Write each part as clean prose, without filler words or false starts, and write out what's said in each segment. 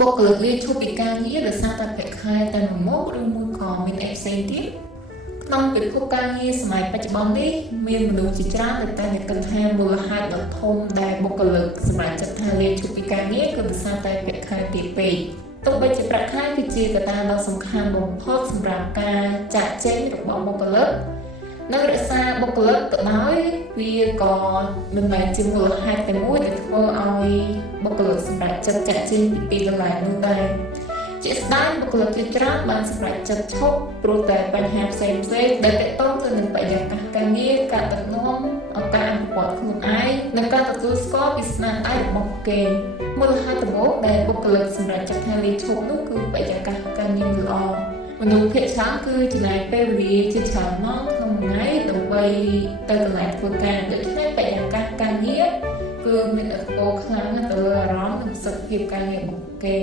បុគ្គលិកលាឈប់ពីការងារដោយសារតែប្រាក់ខែតែមួយមុខឬមួយក៏មានអីផ្សេងទៀតក្នុងពិភពការងារសម័យបច្ចុប្បន្ននេះមានមនុស្សជាច្រើនដែលតែគិតថាមូលហេតុដ៏ធំដែលបុគ្គលិកសម្រាប់ចាត់ថាលាឈប់ពីការងារគឺដោយសារតែប្រាក់ខែទាបពេកទោះបីជាប្រាក់ខែគឺជាកត្តាដ៏សំខាន់បំផុតសម្រាប់ការចាក់ចែងរបស់បុគ្គលិកនិងរក្សាបុគ្គលិកទៅដោយវាក៏មិនមែនជាមូលហេតុតែមួយដែលធ្វើឲ្យបុគ្គលិកសម្រាប់ចាត់ចែងពីកន្លែងនោះដែរជាស្ដែងបុគ្គលិកជាច្រើនបានសម្រេចចិត្តឈប់ព្រោះតែបញ្ហាផ្សេងៗដែលទាក់ទងទៅនឹងបរិយាកាសការងារការដឹកនាំឱកាសអភិវឌ្ឍខ្លួនឯងនិងការទទួលស្គាល់ពីស្នាដៃរបស់គេមូលហេតុដំបូងដែលបុគ្គលិកសម្រេចចិត្តថាលាឈប់នោះគឺបរិយាកាសការងារមិនល្អមនុស្សភាគច្រើនគឺចំណាយពេលវេលាជាច្រើនម៉ោងក្នុងថ្ងៃដើម្បីទៅកន្លែងធ្វើការដូច្នេះបរិយាកាសការងារគឺមានឥទ្ធិពលខ្លាំងណាស់ទៅលើអារម្មណ៍និងសុខភាពការងាររបស់គេ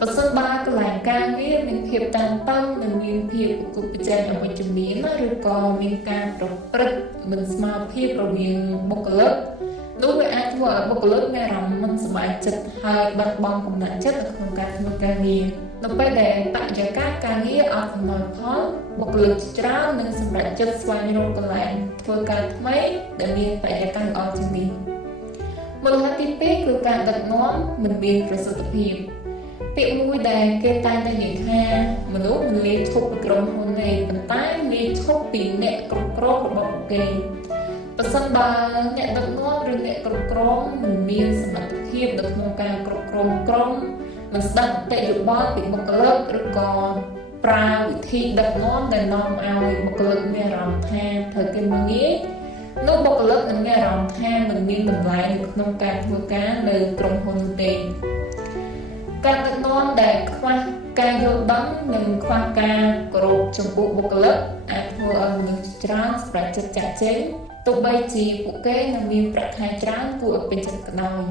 ប្រសិនបើកន្លែងការងារមានភាពតានតឹងនិងមានភាពប្រកួតប្រជែងអវិជ្ជមានឬក៏មានការប្រព្រឹត្តមិនស្មើភាពរវាងបុគ្គលិកនោះវាអាចធ្វើឲ្យបុគ្គលិកមានអារម្មណ៍មិនសប្បាយចិត្តហើយបាត់បង់កំណត់ចិត្តនៅក្នុងការធ្វើការងារនៅពេលដែលបរិយាកាសការងារអត់អំណោយផលបុគ្គលិកច្រើននឹងសម្រេចចិត្តស្វែងរកកន្លែងធ្វើការថ្មីដែលមានបរិយាកាសល្អជាងនេះមូលហេតុទី2គឺការដឹកនាំមិនមានប្រសិទ្ធភាពពាក្យមួយដែលគេតែងតែនិយាយថាមនុស្សមិនលាឈប់ពីក្រុមហ៊ុនទេប៉ុន្តែលាឈប់ពីអ្នកគ្រប់គ្រងរបស់ពួកគេប្រសិនបើអ្នកដឹកនាំឬអ្នកគ្រប់គ្រងមិនមានសមត្ថភាពនៅក្នុងការគ្រប់គ្រងក្រុមមិនស្ដាប់មតិយោបល់ពីបុគ្គលិកឬក៏ប្រើវិធីដឹកនាំដែលនាំឲ្យបុគ្គលិកមានអារម្មណ៍ថាត្រូវគេមើលងាយនោះបុគ្គលិកនឹងមានអារម្មណ៍ថាមិនមានតម្លៃនៅក្នុងការធ្វើការនៅក្រុមហ៊ុននោះទេការដឹកនាំដែលខ្វះការយល់ដឹងនិងខ្វះការគោរពចំពោះបុគ្គលិកអាចធ្វើឲ្យមនុស្សច្រើនសម្រេចចិត្តចាក់ចែងទោះបីជាពួកគេនឹងមានប្រាក់ខែច្រើនគួរឲ្យពេញចិត្តក៏ដោយ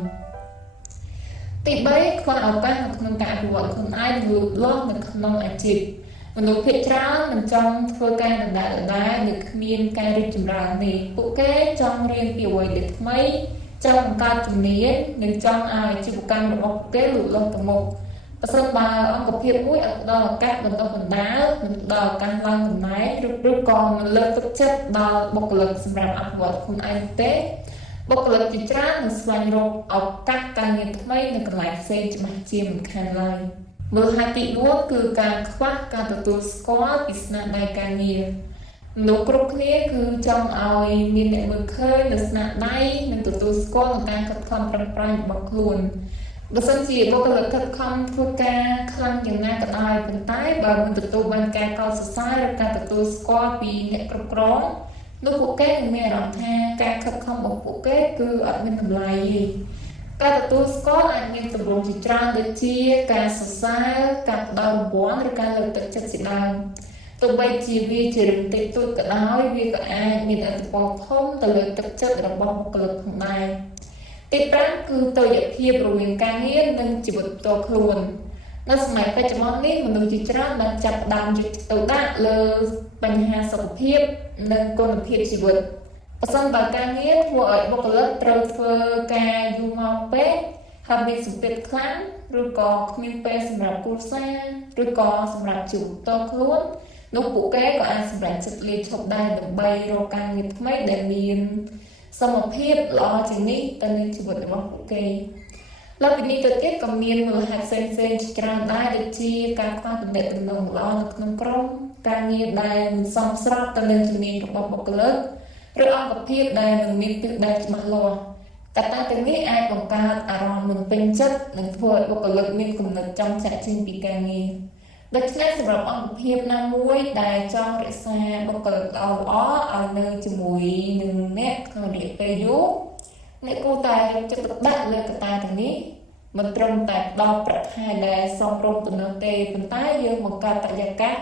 ទី3ខ្វះឱកាសនៅក្នុងការអភិវឌ្ឍខ្លួនឯងនិងលូតលាស់នៅក្នុងអាជីពមនុស្សភាគច្រើនមិនចង់ធ្វើការដដែលឬគ្មានការរីកចម្រើនទេពួកគេចង់រៀនពីអ្វីដែលថ្មីចង់បង្កើតជំនាញនិងចង់ឲ្យអាជីវកម្មរបស់ពួកគេលូតលាស់ទៅមុខប្រសិនបើអង្គភាពមួយអត់ផ្ដល់ឱកាសបណ្ដុះបណ្ដាលមិនផ្ដល់ឱកាសឡើងតំណែងឬក៏មិនលើកទឹកចិត្តដល់បុគ្គលិកសម្រាប់អភិវឌ្ឍខ្លួនឯងទេបុគ្គលិកជាច្រើននឹងស្វែងរកឱកាសការងារថ្មីនៅកន្លែងផ្សេងច្បាស់ជាមិនខានឡើយមូលហេតុទី4គឺការខ្វះការទទួលស្គាល់ពីស្នាដៃការងារមនុស្សគ្រប់គ្នាគឺចង់ឲ្យមានអ្នកមើលឃើញនូវស្នាដៃនិងទទួលស្គាល់នឹងការខិតខំប្រឹងប្រែងរបស់ខ្លួនបើសិនជាបុគ្គលិកខិតខំធ្វើការខ្លាំងយ៉ាងណាក៏ដោយប៉ុន្តែបើមិនទទួលបានការកោតសរសើរឬការទទួលស្គាល់ពីអ្នកគ្រប់គ្រងនោះពួកគេនឹងមានអារម្មណ៍ថាការខិតខំរបស់ពួកគេគឺអត់មានតម្លៃទេការទទួលស្គាល់អាចមានទម្រង់ជាច្រើនដូចជាការសរសើរការផ្ដល់រង្វាន់ឬការលើកទឹកចិត្តជាដើមទោះបីជាវាជារឿងតិចតួចក៏ដោយវាក៏អាចមានឥទ្ធិពលធំទៅលើទឹកចិត្តរបស់បុគ្គលិកផងដែរទី5គឺតុល្យភាពរវាងការងារនិងជីវិតផ្ទាល់ខ្លួននៅសម័យបច្ចុប្បន្ននេះមនុស្សជាច្រើនបានចាប់ផ្ដើមយកទៅដាក់លើបញ្ហាសុខភាពនិងគុណភាពជីវិតប្រសិនបើការងារធ្វើឲ្យបុគ្គលិកត្រូវធ្វើការយូរម៉ោងពេកហើយមានសម្ពាធខ្លាំងឬក៏គ្មានពេលសម្រាប់គ្រួសារឬក៏សម្រាប់ជីវិតផ្ទាល់ខ្លួននោះពួកគេក៏អាចសម្រេចចិត្តលាឈប់ដែរដើម្បីរកការងារថ្មីដែលមានសមភាពល្អជាងនេះទៅនឹងជីវិតរបស់ពួកគេលើពីនេះទៅទៀតក៏មានមូលហេតុផ្សេងៗជាច្រើនដែរដូចជាការខ្វះទំនាក់ទំនងល្អនៅក្នុងក្រុមការងារដែលមិនសមស្របទៅនឹងជំនាញរបស់បុគ្គលិកឬអង្គភាពដែលមិនមានទិសដៅច្បាស់លាស់កត្តាទាំងនេះអាចបង្កើតអារម្មណ៍មិនពេញចិត្តនិងធ្វើឲ្យបុគ្គលិកមានគំនិតចង់ចាក់ចេញពីការងារដូច្នេះសម្រាប់អង្គភាពណាមួយដែលចង់រក្សាបុគ្គលិកល្អៗឲ្យនៅជាមួយនឹងអ្នកក្នុងរយៈពេលយូរអ្នកគួរតែយកចិត្តទុកដាក់លើកត្តាទាំងនេះមិនត្រឹមតែផ្ដល់ប្រាក់ខែដែលសមរម្យប៉ុណ្ណោះទេប៉ុន្តែយើងបង្កើតបរិយាកាស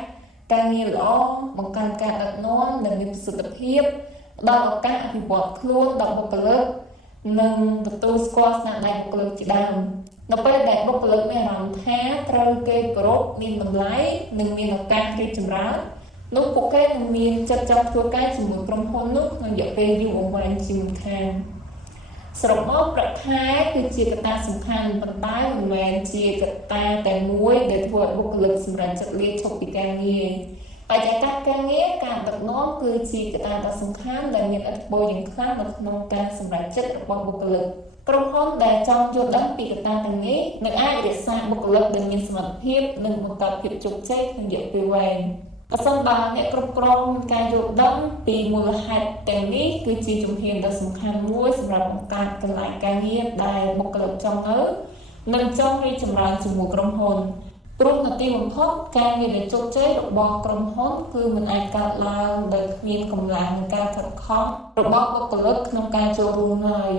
ការងារល្អបង្កើនការដឹកនាំដែលមានប្រសិទ្ធភាពផ្ដល់ឱកាសអភិវឌ្ឍខ្លួនដល់បុគ្គលិកនិងទទួលស្គាល់ស្នាដៃបុគ្គលិកជាដើមនៅពេលដែលបុគ្គលិកមានអារម្មណ៍ថាត្រូវគេគោរពមានតម្លៃនិងមានឱកាសរីកចម្រើននោះពួកគេនឹងមានចិត្តចង់ធ្វើការជាមួយក្រុមហ៊ុននោះក្នុងរយៈពេលយូរអង្វែងជាមិនខាន សរុបមកប្រាក់ខែគឺជាកត្តាសំខាន់ប៉ុន្តែមិនមែនជាកត្តាតែមួយដែលធ្វើឲ្យបុគ្គលិកសម្រេចចិត្តលាឈប់ពីការងារបរិយាកាសការងារការដឹកនាំគឺជាកត្តាដ៏សំខាន់ដែលមានឥទ្ធិពលយ៉ាងខ្លាំងនៅក្នុងការសម្រេចចិត្តរបស់បុគ្គលិកក្រុមហ៊ុនដែលចង់យល់ដឹងពីកត្តាទាំងនេះនឹងអាចរក្សាបុគ្គលិកដែលមានសមត្ថភាពនិងបង្កើតភាពជោគជ័យក្នុងរយៈពេលវែងបើសិនបើអ្នកគ្រប់គ្រងការយល់ដឹងពីមូលហេតុទាំងនេះគឺជាជំហានដ៏សំខាន់មួយសម្រាប់បង្កើតកន្លែងការងារដែលបុគ្គលិកចង់នៅនិងចង់រីកចម្រើនជាមួយក្រុមហ៊ុនព្រោះនៅទីបំផុតការងារដែលជោគជ័យរបស់ក្រុមហ៊ុនគឺមិនអាចកើតឡើងដោយគ្មានកម្លាំងនិងការខិតខំរបស់បុគ្គលិកក្នុងការចូលរួមឡើយ